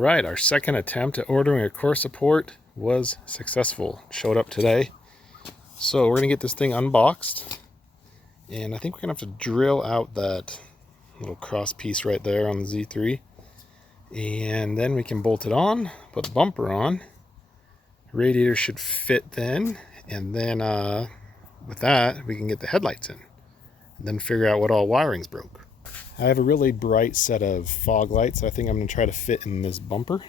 Alright, our second attempt at ordering a core support was successful. Showed up today. So we're going to get this thing unboxed. And I think we're going to have to drill out that little cross piece right there on the Z3. And then we can bolt it on, put the bumper on. Radiator should fit then. And then with that, we can get the headlights in. And then figure out what all wiring's broke. I have a really bright set of fog lights I think I'm going to try to fit in this bumper.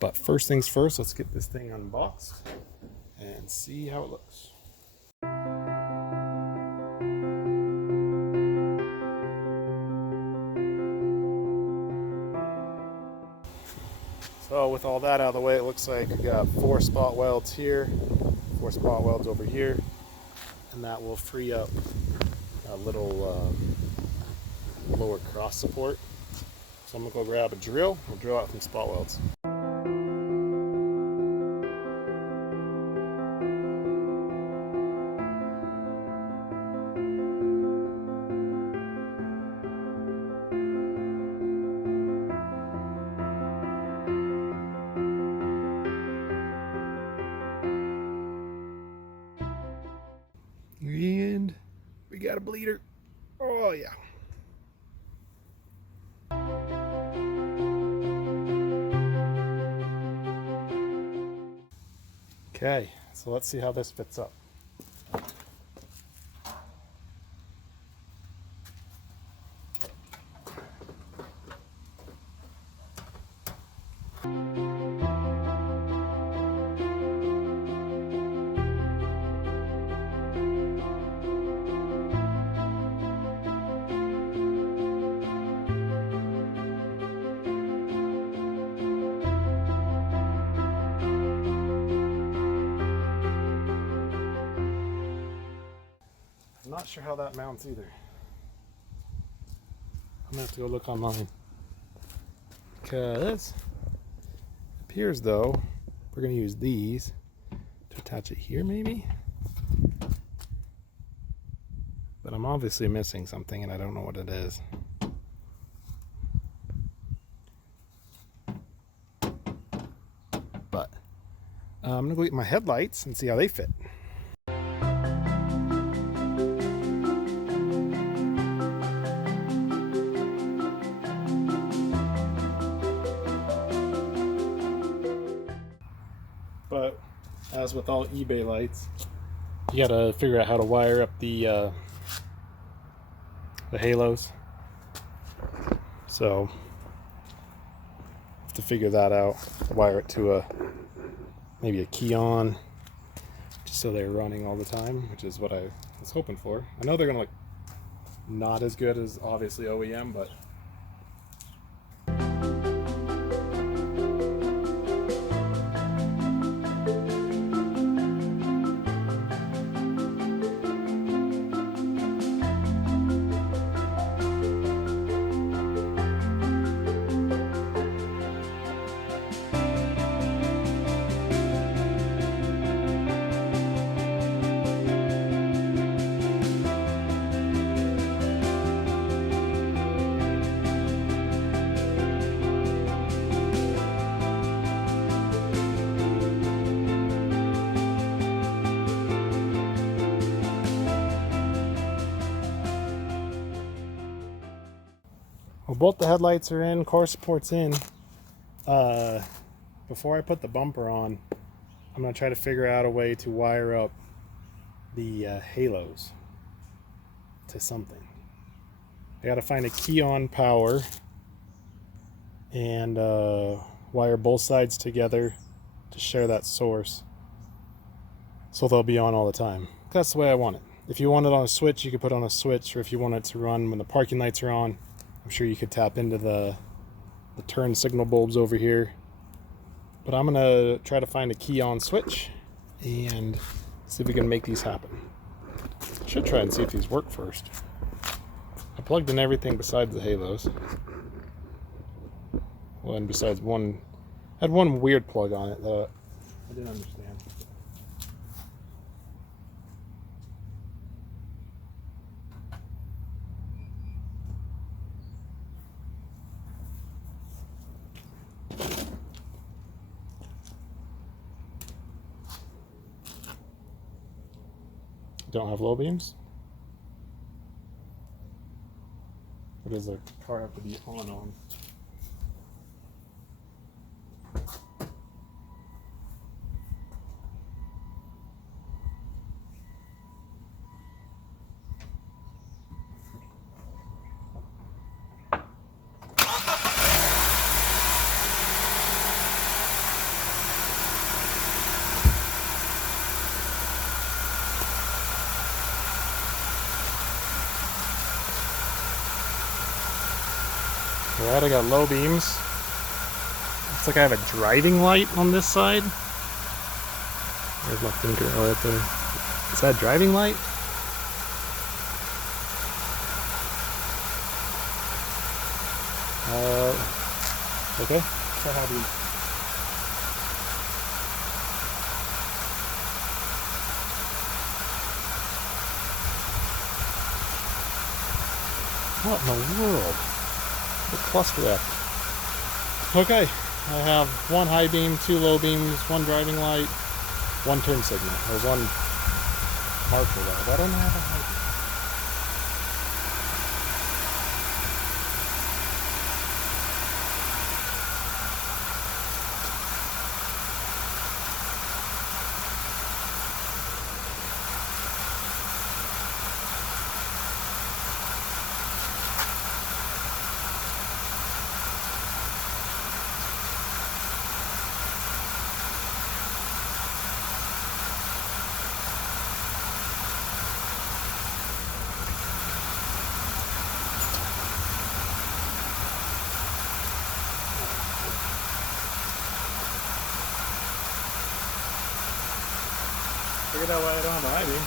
But first things first, let's get this thing unboxed and see how it looks. So with all that out of the way, it looks like we got 4 spot welds here, 4 spot welds over here, and that will free up a little lower cross support. So I'm gonna go grab a drill. We'll drill out some spot welds. And we got a bleeder. Oh yeah. Okay, so let's see how this fits up. I'm not sure how that mounts either. I'm gonna have to go look online. Because it appears though we're gonna use these to attach it here maybe. But I'm obviously missing something and I don't know what it is. But I'm gonna go get my headlights and see how they fit. But as with all eBay lights, you gotta figure out how to wire up the halos. So have to figure that out. Wire it to maybe a key on, just so they're running all the time, which is what I was hoping for. I know they're gonna look not as good as obviously OEM, but well, both the headlights are in, core support's in. Before I put the bumper on, I'm going to try to figure out a way to wire up the halos to something. I got to find a key on power and wire both sides together to share that source so they'll be on all the time. That's the way I want it. If you want it on a switch, you could put on a switch, or if you want it to run when the parking lights are on, I'm sure you could tap into the turn signal bulbs over here. But I'm gonna try to find a key on switch and see if we can make these happen. I should try and see if these work first. I plugged in everything besides the halos. Well, and besides one, I had one weird plug on it that I didn't understand. Don't have low beams? Or does the car have to be on? Alright, I got low beams. Looks like I have a driving light on this side. Where's my finger? Oh, right there. Is that a driving light? Okay. So how do you... What in the world? The cluster F. Okay, I have one high beam, two low beams, one driving light, one turn signal. There's one marker there. Why don't I have a high beam? Figured out why I don't have a high beam.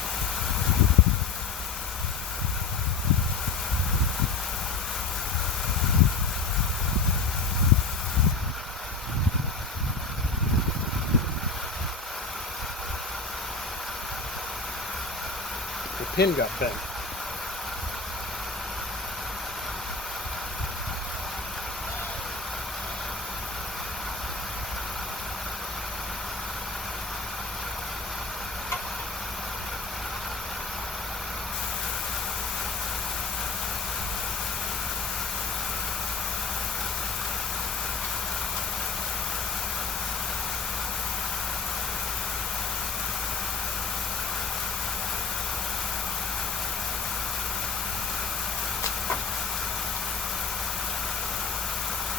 The pin got bent.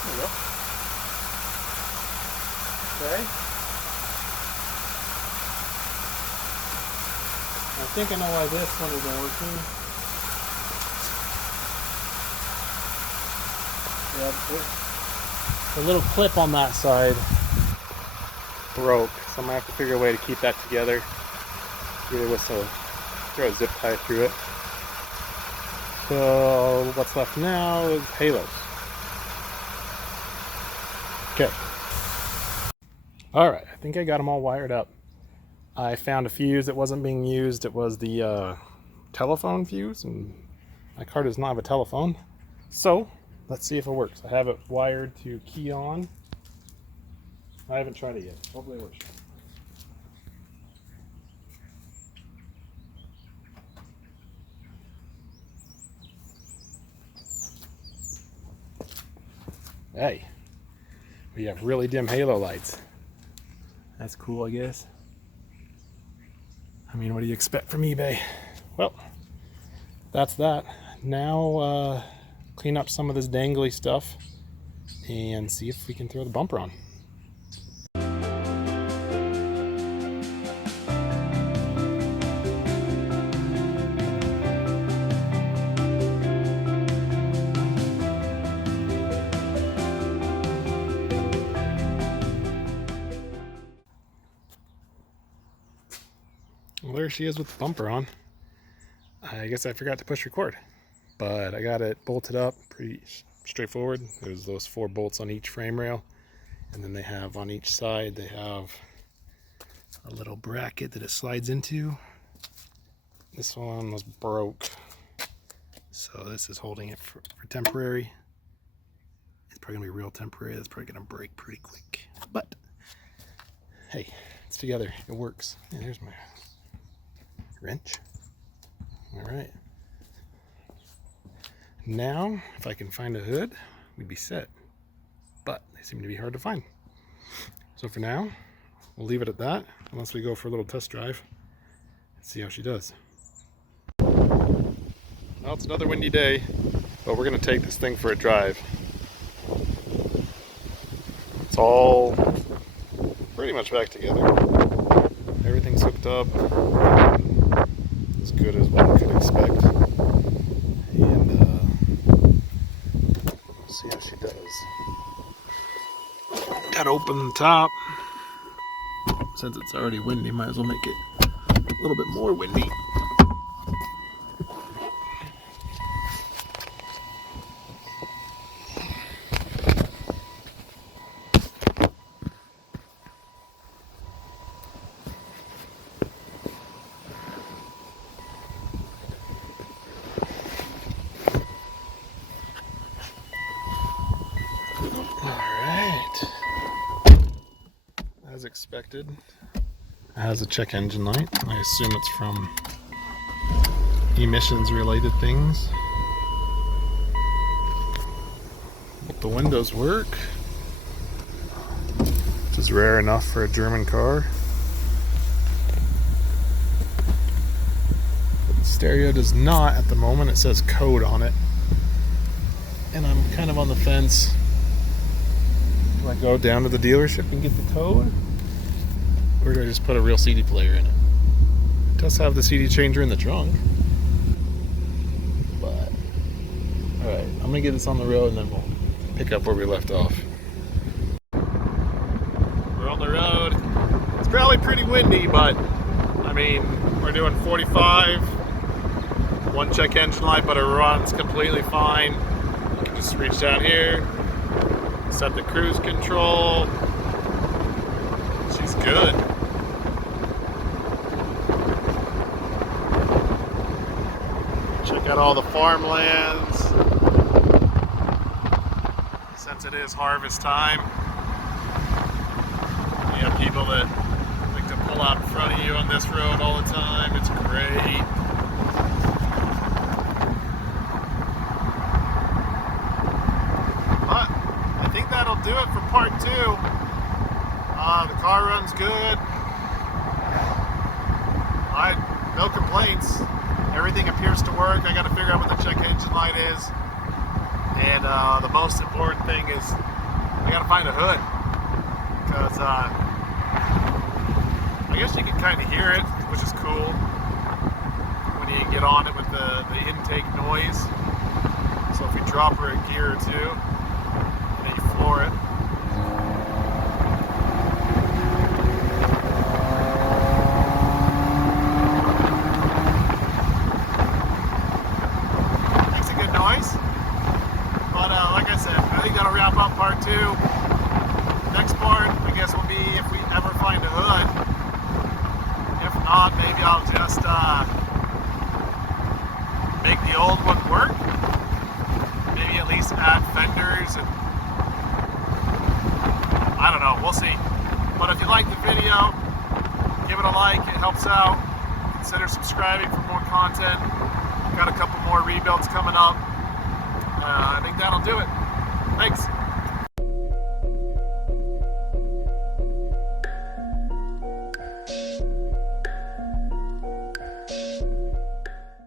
There we go. Okay. I think I know why this one isn't working. Yeah, the little clip on that side broke, so I'm gonna have to figure a way to keep that together. Either with throw a zip tie through it. So what's left now is halos. Okay. Alright, I think I got them all wired up. I found a fuse that wasn't being used. It was the telephone fuse, and my car does not have a telephone. So, let's see if it works. I have it wired to key on. I haven't tried it yet. Hopefully it works. Hey, we have really dim halo lights. That's cool, I guess. I mean, what do you expect from eBay? Well, that's that. Now, clean up some of this dangly stuff and see if we can throw the bumper on. Well, there she is with the bumper on. I guess I forgot to push record, but I got it bolted up pretty straightforward. There's those 4 bolts on each frame rail, and then they have on each side, they have a little bracket that it slides into. This one was broke, so this is holding it for temporary. It's probably gonna be real temporary. That's probably gonna break pretty quick, but hey, it's together, it works. And here's my wrench. All right. Now, if I can find a hood, we'd be set. But they seem to be hard to find. So for now, we'll leave it at that, unless we go for a little test drive and see how she does. Well, it's another windy day, but we're going to take this thing for a drive. It's all pretty much back together. Everything's hooked up as good as one could expect. And see how she does. Gotta open the top. Since it's already windy, might as well make it a little bit more windy. As expected, it has a check engine light. I assume it's from emissions related things. But the windows work, which is rare enough for a German car. But the stereo does not at the moment. It says code on it. And I'm kind of on the fence. Do I go down to the dealership and get the code? Or do I just put a real CD player in it? It does have the CD changer in the trunk. But, alright, I'm gonna get this on the road and then we'll pick up where we left off. We're on the road. It's probably pretty windy, but I mean, we're doing 45. One check engine light, but it runs completely fine. You can just reach down here, set the cruise control. She's good. Check out all the farmlands. Since it is harvest time, you have people that like to pull out in front of you on this road all the time. It's great. But I think that'll do it for part 2. The car runs good. No complaints. Everything appears to work. I got to figure out what the check engine light is. And the most important thing is I got to find a hood. Because I guess you can kind of hear it, which is cool. When you get on it with the intake noise. So if we drop her a gear or two, and you floor it. Wrap up part 2. Next part, I guess, will be if we ever find a hood. If not, maybe I'll just make the old one work. Maybe at least add fenders and I don't know, we'll see. But if you like the video, give it a like, it helps out. Consider subscribing for more content. Got a couple more rebuilds coming up. I think that'll do it. Thanks.